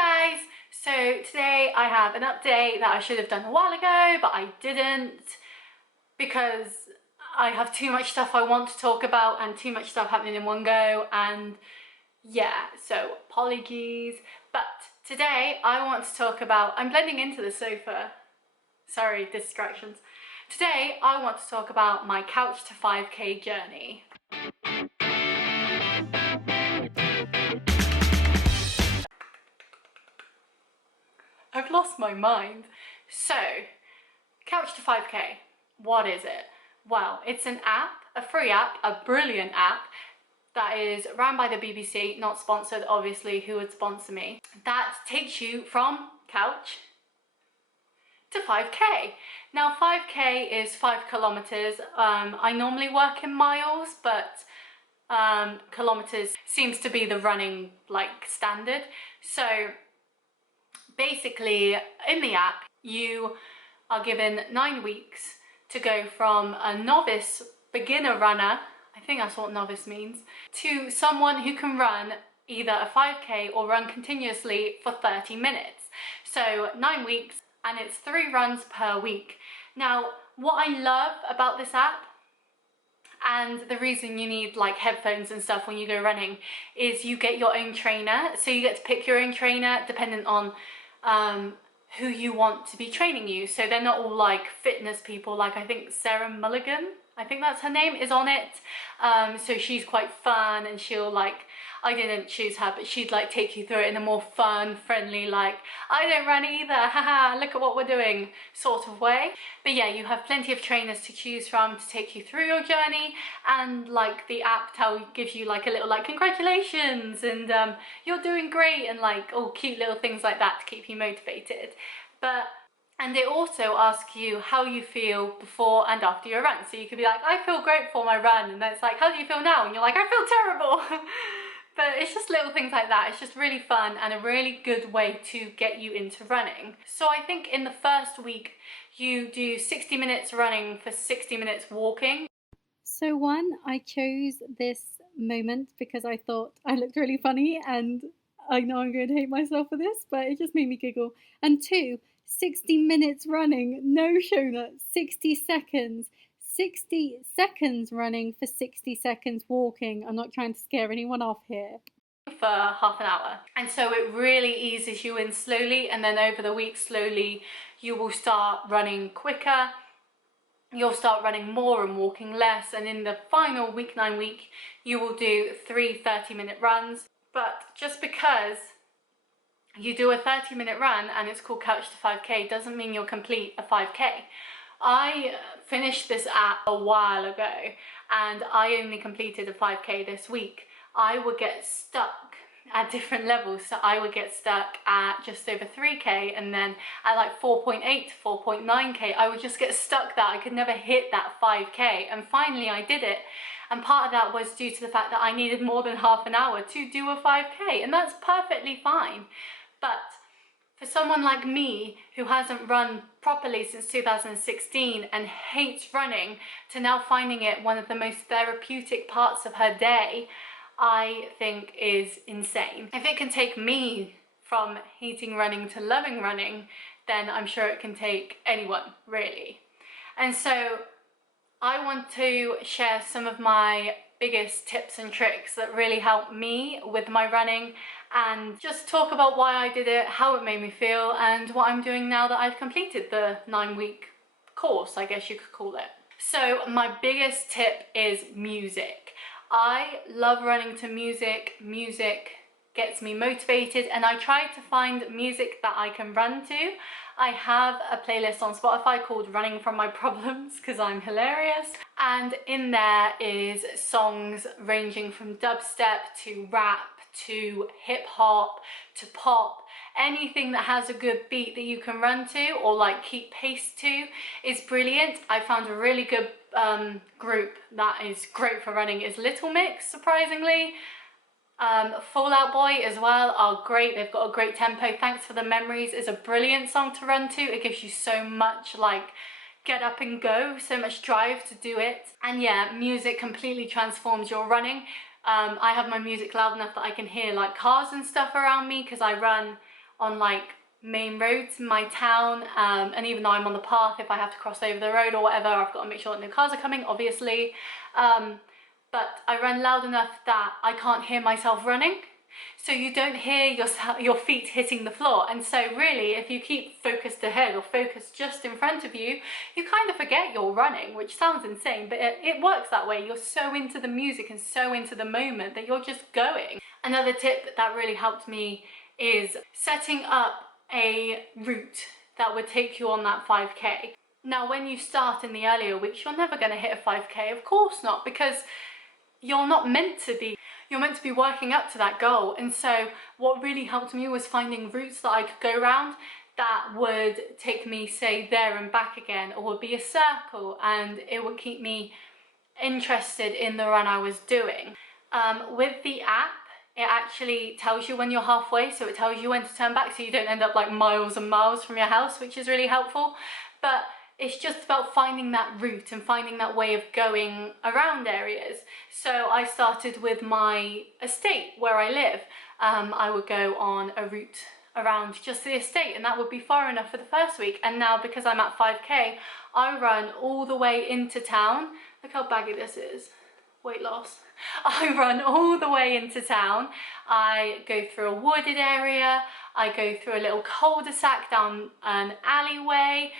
Hi guys! So today I have an update that I should have done a while ago, but I didn't because I have too much stuff I want to talk about and too much stuff happening in one go, and yeah, so apologies. But today I want to talk about, I'm blending into the sofa, sorry, distractions. Today I want to talk about my Couch to 5K journey. I've lost my mind. So, Couch to 5K, what is it? Well, it's an app, a free app, a brilliant app that is run by the BBC, not sponsored, obviously, who would sponsor me, that takes you from couch to 5K. Now 5K is 5 kilometers. I normally work in miles, but kilometers seems to be the running like standard. So basically in the app you are given 9 weeks to go from a novice beginner runner, I think that's what novice means, to someone who can run either a 5K or run continuously for 30 minutes. So 9 weeks, and it's 3 runs per week. Now, what I love about this app, and the reason you need like headphones and stuff when you go running, is you get your own trainer. So you get to pick your own trainer dependent on who you want to be training you. So they're not all like fitness people, like I think Sarah Mulligan, I think that's her name, is on it. So she's quite fun, and she'll like, I didn't choose her, but she'd like take you through it in a more fun, friendly, like, I don't run either, haha, look at what we're doing sort of way. But yeah, you have plenty of trainers to choose from to take you through your journey, and like the app gives you like a little like congratulations and you're doing great, and like all cute little things like that to keep you motivated. And they also ask you how you feel before and after your run. So you could be like, I feel great before my run, and then it's like, how do you feel now? And you're like, I feel terrible. But it's just little things like that. It's just really fun and a really good way to get you into running. So I think in the first week you do 60 minutes running for 60 minutes walking. So one, I chose this moment because I thought I looked really funny, and I know I'm going to hate myself for this, but it just made me giggle. And 2, 60 minutes running, no Shona, 60 seconds. 60 seconds running for 60 seconds walking. I'm not trying to scare anyone off here. For half an hour. And so it really eases you in slowly, and then over the week slowly you will start running quicker. You'll start running more and walking less, and in the final week 9 week you will do 3 30-minute runs. But just because you do a 30-minute run and it's called Couch to 5K doesn't mean you'll complete a 5K. I finished this app a while ago and I only completed a 5K this week. I would get stuck at different levels. So I would get stuck at just over 3K, and then at like 4.8 to 4.9K, I would just get stuck there. I could never hit that 5K. And finally I did it. And part of that was due to the fact that I needed more than half an hour to do a 5K, and that's perfectly fine. But for someone like me who hasn't run properly since 2016 and hates running, to now finding it one of the most therapeutic parts of her day, I think is insane. If it can take me from hating running to loving running, then I'm sure it can take anyone, really. And so I want to share some of my biggest tips and tricks that really helped me with my running, and just talk about why I did it, how it made me feel, and what I'm doing now that I've completed the 9-week course, I guess you could call it. So my biggest tip is music. I love running to music. Music gets me motivated, and I try to find music that I can run to. I have a playlist on Spotify called Running From My Problems because I'm hilarious, and in there is songs ranging from dubstep to rap to hip hop to pop. Anything that has a good beat that you can run to or like keep pace to is brilliant. I found a really good group that is great for running is Little Mix, surprisingly. Fall Out Boy as well are great. They've got a great tempo. Thanks for the Memories is a brilliant song to run to. It gives you so much like get up and go, so much drive to do it. And yeah, music completely transforms your running. I have my music loud enough that I can hear like cars and stuff around me because I run on like main roads in my town, and even though I'm on the path, if I have to cross over the road or whatever, I've got to make sure that no cars are coming, obviously. But I run loud enough that I can't hear myself running, so you don't hear your feet hitting the floor. And so really, if you keep focused ahead or focused just in front of you, you kind of forget you're running, which sounds insane, but it works that way. You're so into the music and so into the moment that you're just going. Another tip that really helped me is setting up a route that would take you on that 5k. Now, when you start in the earlier weeks, you're never going to hit a 5k, of course not, because you're not meant to be. You're meant to be working up to that goal. And so what really helped me was finding routes that I could go around that would take me, say, there and back again, or would be a circle, and it would keep me interested in the run I was doing. With the app, it actually tells you when you're halfway, so it tells you when to turn back, so you don't end up like miles and miles from your house, which is really helpful. But it's just about finding that route and finding that way of going around areas. So I started with my estate where I live. I would go on a route around just the estate, and that would be far enough for the first week. And now, because I'm at 5k, I run all the way into town. Look how baggy this is. Weight loss. I run all the way into town. I go through a wooded area. I go through a little cul-de-sac down an alleyway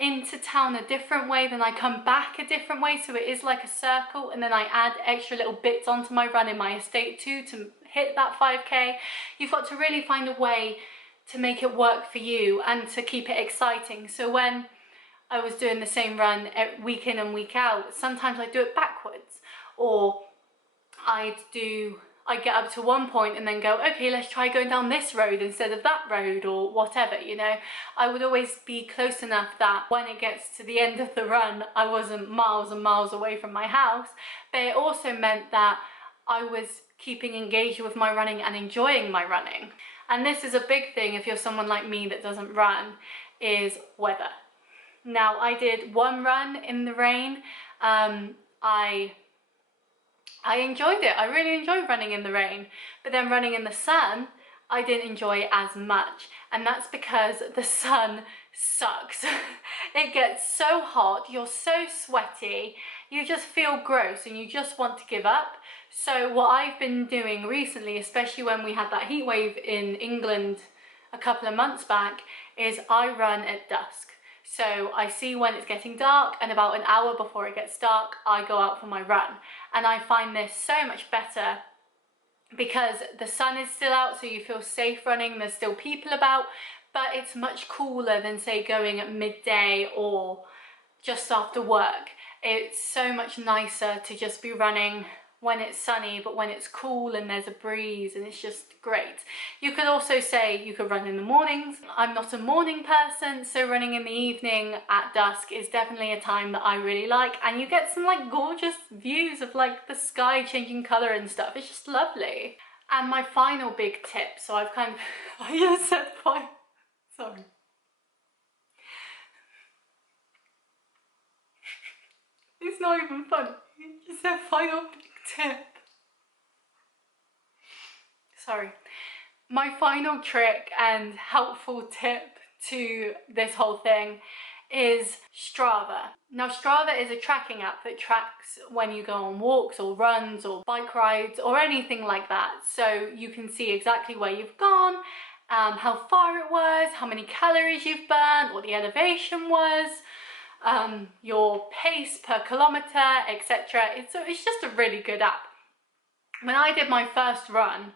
into town a different way, then I come back a different way, so it is like a circle, and then I add extra little bits onto my run in my estate too to hit that 5k. You've got to really find a way to make it work for you and to keep it exciting. So when I was doing the same run week in and week out, sometimes I do it backwards, or I get up to one point and then go, okay, let's try going down this road instead of that road, or whatever, you know. I would always be close enough that when it gets to the end of the run, I wasn't miles and miles away from my house, but it also meant that I was keeping engaged with my running and enjoying my running. And this is a big thing if you're someone like me that doesn't run, is weather. Now, I did one run in the rain. I enjoyed it. I really enjoyed running in the rain, but then running in the sun, I didn't enjoy as much. And that's because the sun sucks. It gets so hot, you're so sweaty, you just feel gross and you just want to give up. So what I've been doing recently, especially when we had that heat wave in England a couple of months back, is I run at dusk. So I see when it's getting dark, and about an hour before it gets dark, I go out for my run. And I find this so much better because the sun is still out, so you feel safe running, there's still people about, but it's much cooler than, say, going at midday or just after work. It's so much nicer to just be running when it's sunny, but when it's cool and there's a breeze, and it's just great. You could also say you could run in the mornings. I'm not a morning person, so running in the evening at dusk is definitely a time that I really like, and you get some like gorgeous views of like the sky changing colour and stuff. It's just lovely. And my final big tip, so I've kind of, I just said fine, sorry. It's not even funny, you just said final big tip. Sorry. My final trick and helpful tip to this whole thing is Strava. Now, Strava is a tracking app that tracks when you go on walks or runs or bike rides or anything like that. So you can see exactly where you've gone, how far it was, how many calories you've burnt, what the elevation was, your pace per kilometre, etc. It's just a really good app. When I did my first run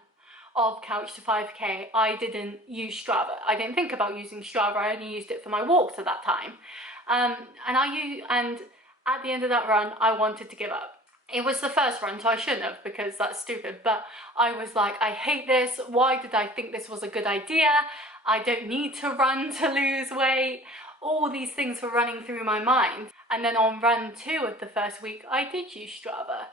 of Couch to 5k, I didn't use Strava. I didn't think about using Strava. I only used it for my walks at that time. And at the end of that run, I wanted to give up. It was the first run, so I shouldn't have, because that's stupid. But I was like, I hate this. Why did I think this was a good idea? I don't need to run to lose weight. All these things were running through my mind. And then on run 2 of the first week, I did use Strava.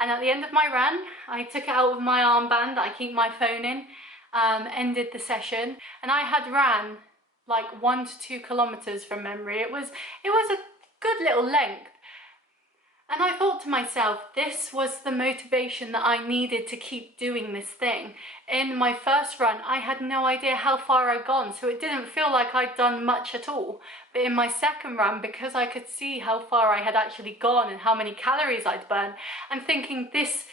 And at the end of my run, I took it out of my armband that I keep my phone in, ended the session, and I had ran like 1 to 2 kilometers from memory. It was a good little length. And I thought to myself, this was the motivation that I needed to keep doing this thing. In my first run, I had no idea how far I'd gone, so it didn't feel like I'd done much at all. But in my second run, because I could see how far I had actually gone and how many calories I'd burned, I'm thinking this,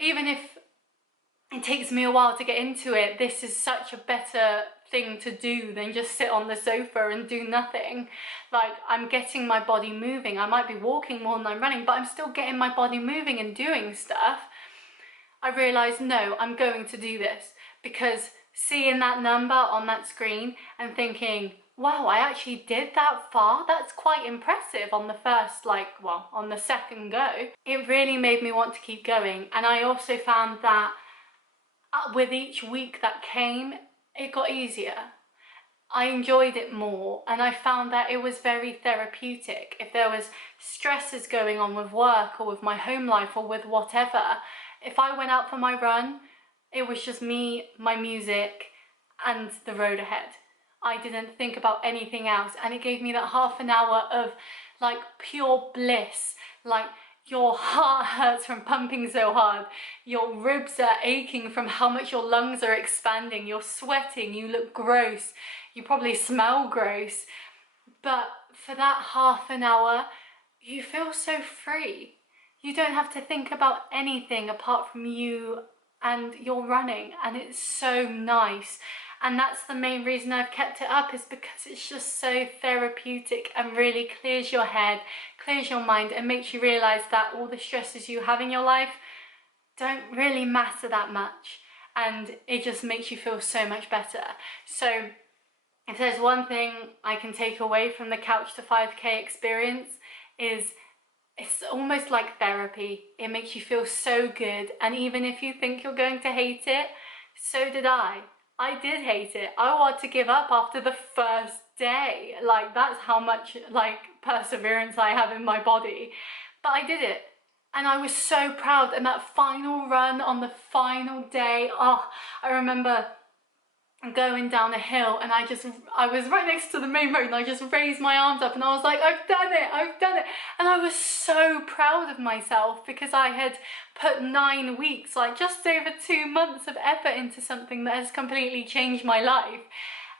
even if it takes me a while to get into it, this is such a better thing to do than just sit on the sofa and do nothing. Like, I'm getting my body moving. I might be walking more than I'm running, but I'm still getting my body moving and doing stuff. I realised, no, I'm going to do this, because seeing that number on that screen and thinking, wow, I actually did that far, that's quite impressive on the first, on the second go. It really made me want to keep going. And I also found that with each week that came, it got easier. I enjoyed it more, and I found that it was very therapeutic. If there was stresses going on with work or with my home life or with whatever, if I went out for my run, it was just me, my music, and the road ahead. I didn't think about anything else, and it gave me that half an hour of like pure bliss. Like, your heart hurts from pumping so hard, your ribs are aching from how much your lungs are expanding, you're sweating, you look gross, you probably smell gross, but for that half an hour, you feel so free. You don't have to think about anything apart from you and your running, and it's so nice. And that's the main reason I've kept it up, is because it's just so therapeutic and really clears your head, clears your mind, and makes you realise that all the stresses you have in your life don't really matter that much. And it just makes you feel so much better. So if there's one thing I can take away from the Couch to 5K experience, is it's almost like therapy. It makes you feel so good. And even if you think you're going to hate it, so did I. I did hate it. I wanted to give up after the first day. Like, that's how much like perseverance I have in my body. But I did it. And I was so proud. And that final run on the final day, oh, I remember going down a hill, and I was right next to the main road, and I just raised my arms up and I was like, I've done it. And I was so proud of myself, because I had put 9 weeks, like just over 2 months of effort into something that has completely changed my life.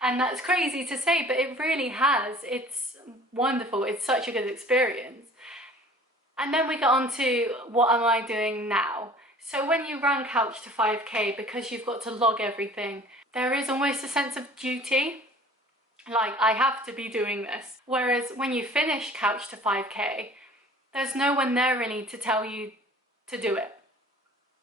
And that's crazy to say, but it really has. It's wonderful. It's such a good experience. And then we get on to, what am I doing now? So when you run Couch to 5K, because you've got to log everything, there is almost a sense of duty. Like, I have to be doing this. Whereas when you finish Couch to 5K, there's no one there really to tell you to do it.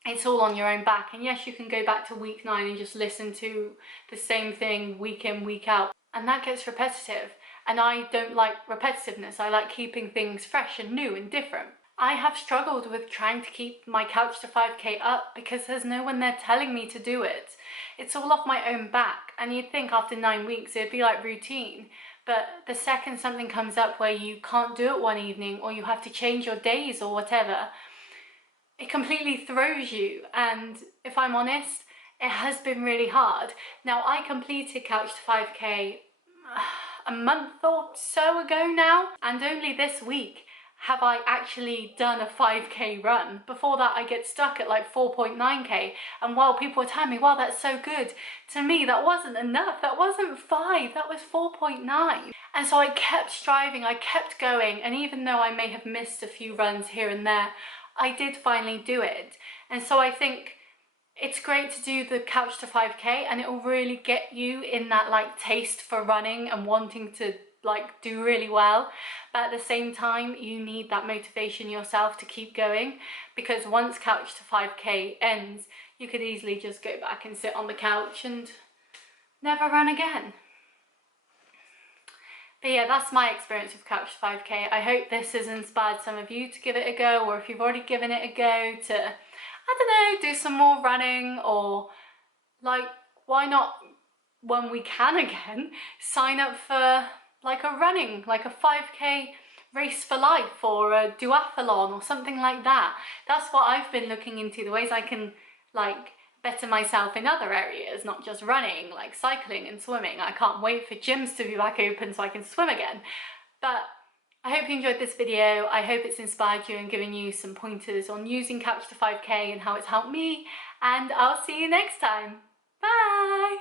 It's all on your own back. And yes, you can go back to week 9 and just listen to the same thing week in, week out. And that gets repetitive. And I don't like repetitiveness. I like keeping things fresh and new and different. I have struggled with trying to keep my Couch to 5K up, because there's no one there telling me to do it. It's all off my own back, and you'd think after 9 weeks it'd be like routine. But the second something comes up where you can't do it one evening, or you have to change your days or whatever, it completely throws you. And if I'm honest, it has been really hard. Now, I completed Couch to 5K a month or so ago now, and only this week have I actually done a 5K run. Before that, I get stuck at like 4.9K, and while people were telling me, wow, that's so good, to me that wasn't enough. That wasn't 5, that was 4.9. And so I kept striving, I kept going, and even though I may have missed a few runs here and there, I did finally do it. And so I think it's great to do the Couch to 5K, and it will really get you in that like taste for running and wanting to like do really well. But at the same time, you need that motivation yourself to keep going, because once Couch to 5K ends, you could easily just go back and sit on the couch and never run again. But yeah, that's my experience with Couch to 5K. I hope this has inspired some of you to give it a go, or if you've already given it a go, to, I don't know, do some more running, or like, why not, when we can again, sign up for like a running, like a 5K race for life, or a duathlon or something like that. That's what I've been looking into, the ways I can like better myself in other areas, not just running, like cycling and swimming. I can't wait for gyms to be back open so I can swim again. But I hope you enjoyed this video. I hope it's inspired you and given you some pointers on using Couch to 5K and how it's helped me. And I'll see you next time. Bye!